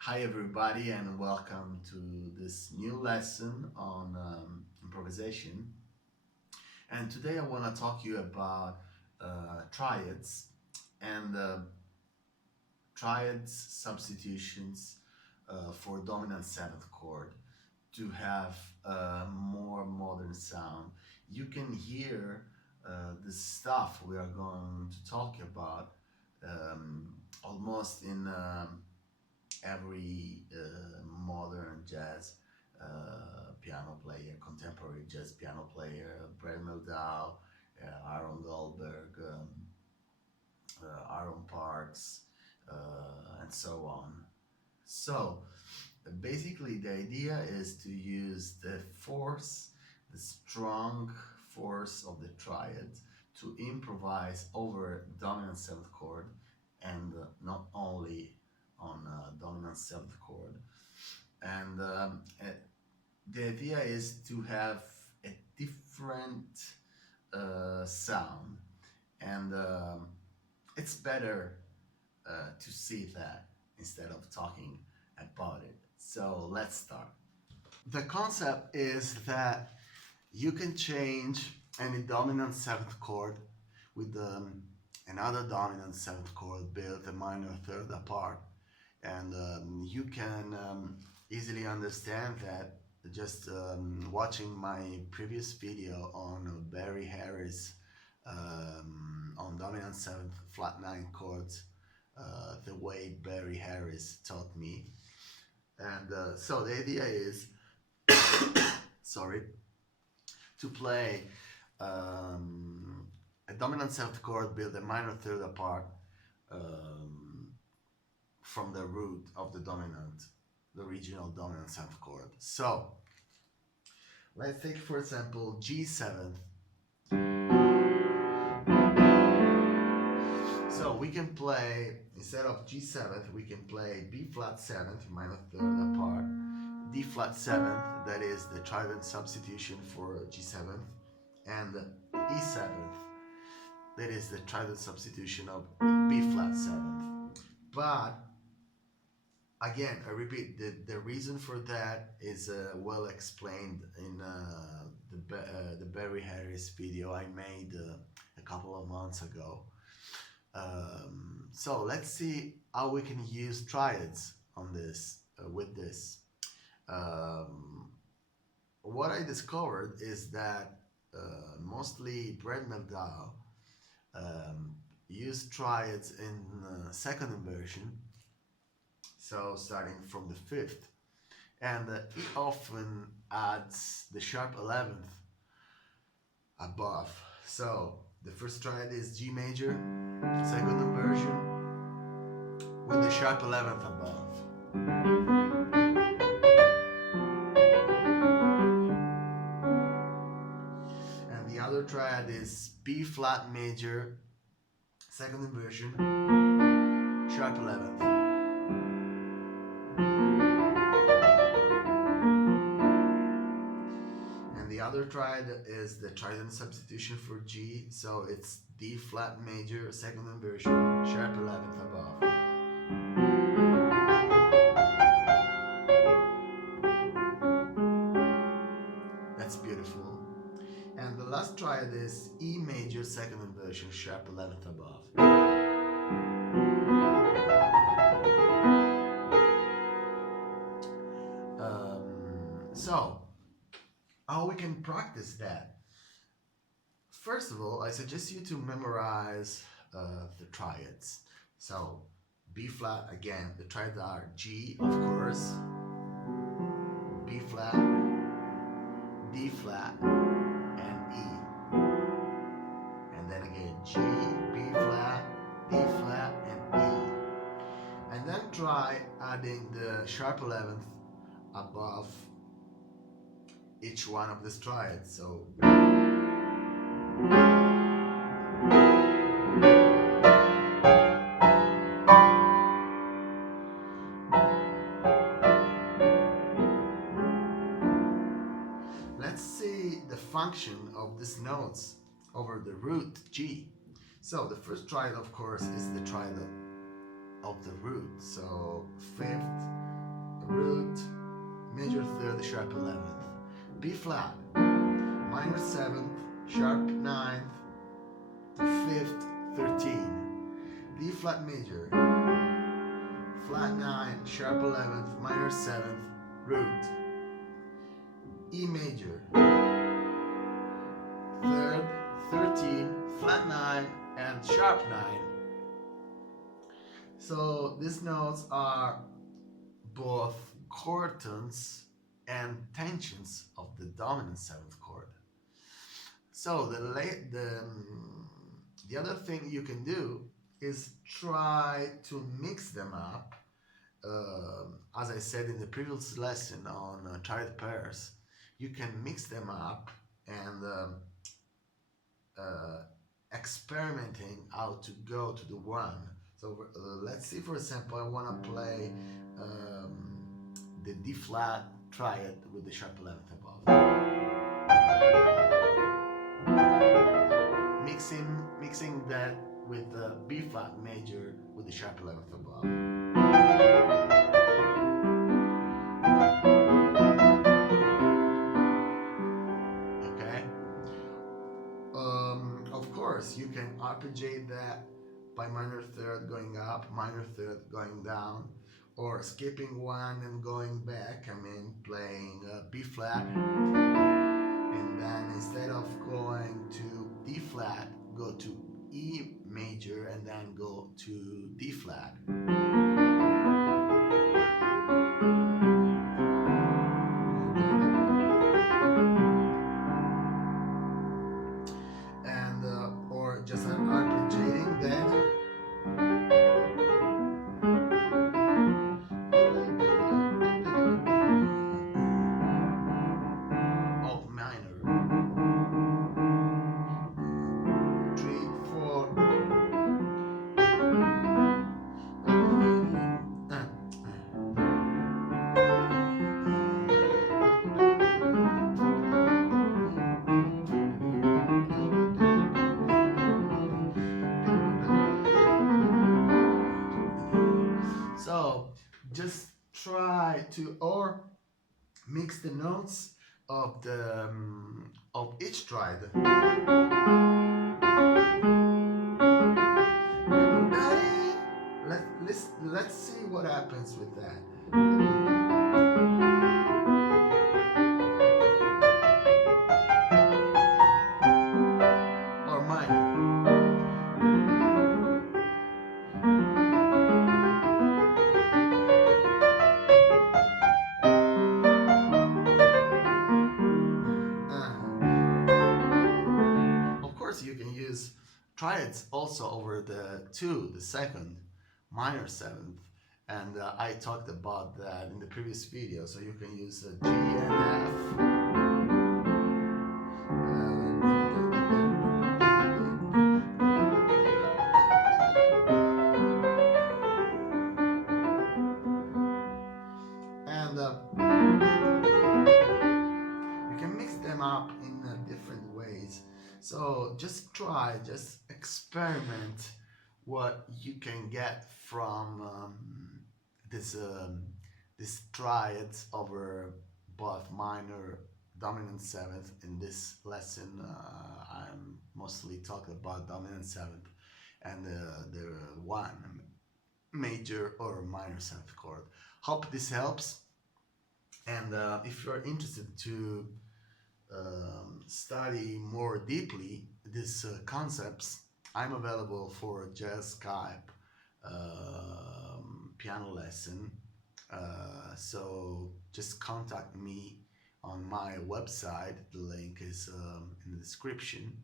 Hi everybody and welcome to this new lesson on improvisation. And today I want to talk to you about triads and triads substitutions for dominant seventh chord to have a more modern sound. You can hear the stuff we are going to talk about almost in every modern jazz piano player, contemporary jazz piano player, Brad Mehldau, Aaron Goldberg, Aaron Parks, and so on. So basically the idea is to use the force, the strong force of the triad to improvise over dominant seventh chord and not only on dominant seventh chord. And the idea is to have a different sound, and it's better to see that instead of talking about it. So let's start. The concept is that you can change any dominant seventh chord with another dominant seventh chord built a minor third apart, and you can easily understand that just watching my previous video on Barry Harris on dominant seventh flat 9 chords, the way Barry Harris taught me. And so the idea is sorry, to play a dominant seventh chord built a minor third apart from the root of the original dominant seventh chord. So let's take, for example, G7. So we can play, instead of G7, we can play B flat 7th, minor third apart, D flat 7th, that is the trident substitution for G7th, and E 7th, that is the trident substitution of B flat 7th. But again, I repeat, the reason for that is well explained in the Barry Harris video I made a couple of months ago. So let's see how we can use triads on this with this. What I discovered is that mostly Brad Mehldau used triads in second inversion, so starting from the fifth, and he often adds the sharp 11th above. So the first triad is G major, second inversion, with the sharp 11th above. And the other triad is B flat major, second inversion, sharp 11th. And the other triad is the trident substitution for G, so it's D flat major, second inversion, sharp 11th above. That's beautiful. And the last triad is E major, second inversion, sharp 11th above. So, how we can practice that? First of all, I suggest you to memorize the triads. So, B flat, again, the triads are G, of course, B flat, D flat, and E. And then again, G, B flat, D flat, and E. And then try adding the sharp 11th above each one of these triads. So let's see the function of these notes over the root G. So the first triad, of course, is the triad of the root. So fifth, with the sharp 11th, B flat, minor 7th, sharp 9th, 5th, 13, D flat major, flat 9, sharp 11th, minor 7th, root, E major, 3rd, 13, flat 9, and sharp 9. So these notes are both chord tones and tensions of the dominant 7th chord. So the other thing you can do is try to mix them up. As I said in the previous lesson on triad pairs, you can mix them up and experimenting how to go to the one. So let's see, for example, I want to play the D flat triad with the sharp 11th above. Mixing that with the B flat major with the sharp 11th above. Okay. Of course, you can arpeggiate that by minor 3rd going up, minor 3rd going down, or skipping one and going back. I mean, playing B flat, and then instead of going to D flat, go to E major and then go to D flat. And or just arpeggiating then. So just try to or mix the notes of the of each triad. Let's see what happens with that. Or minor. Of course, you can use triads also over the 2, the 2nd, minor 7th, and I talked about that in the previous video. So you can use G and F. And you can mix them up in different ways. So just experiment what you can get from this triads over both minor, dominant 7th. In this lesson, I'm mostly talking about dominant 7th and the 1 major or minor 7th chord. Hope this helps. And if you're interested to study more deeply these concepts, I'm available for jazz Skype piano lesson. So just contact me on my website. The link is in the description,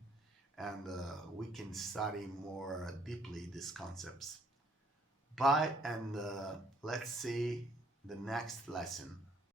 and we can study more deeply these concepts. Bye, and let's see the next lesson.